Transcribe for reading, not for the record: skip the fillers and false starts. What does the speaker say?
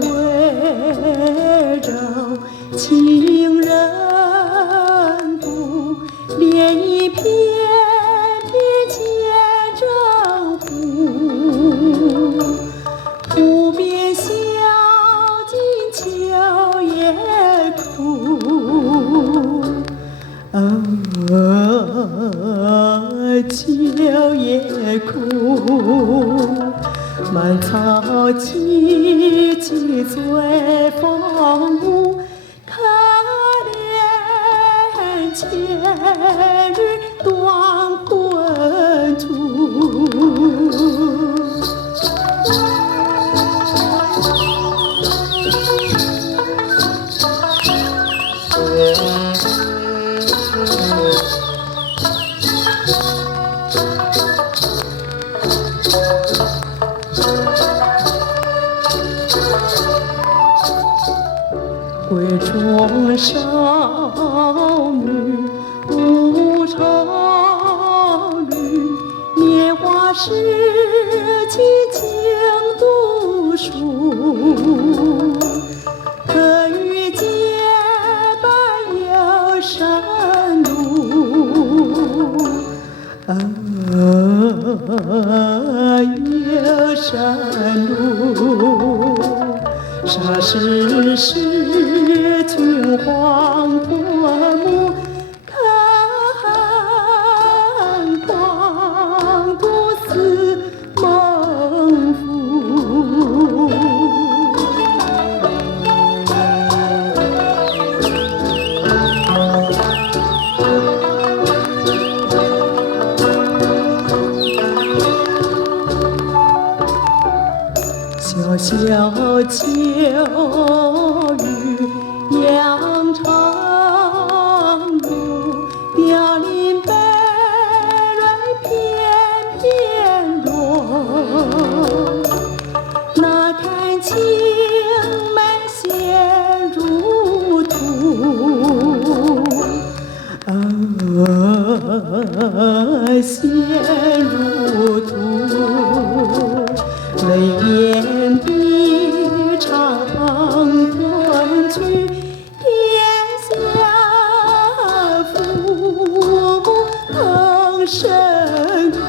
围绕情人不，涟漪翩翩接着湖，湖边小径秋叶枯，秋叶枯，满草萋萋随风舞，可怜前日断魂途。闺中少女无愁虑，年华时期请读书。可与结伴游山路，游山路。霎时失君黄昏暮，看狂独似梦浮。小小秋雨扬长路，凋零蓓蕊片片落。那看青梅陷入土，陷入土。泪眼低唱魂曲，天下父母同声哭。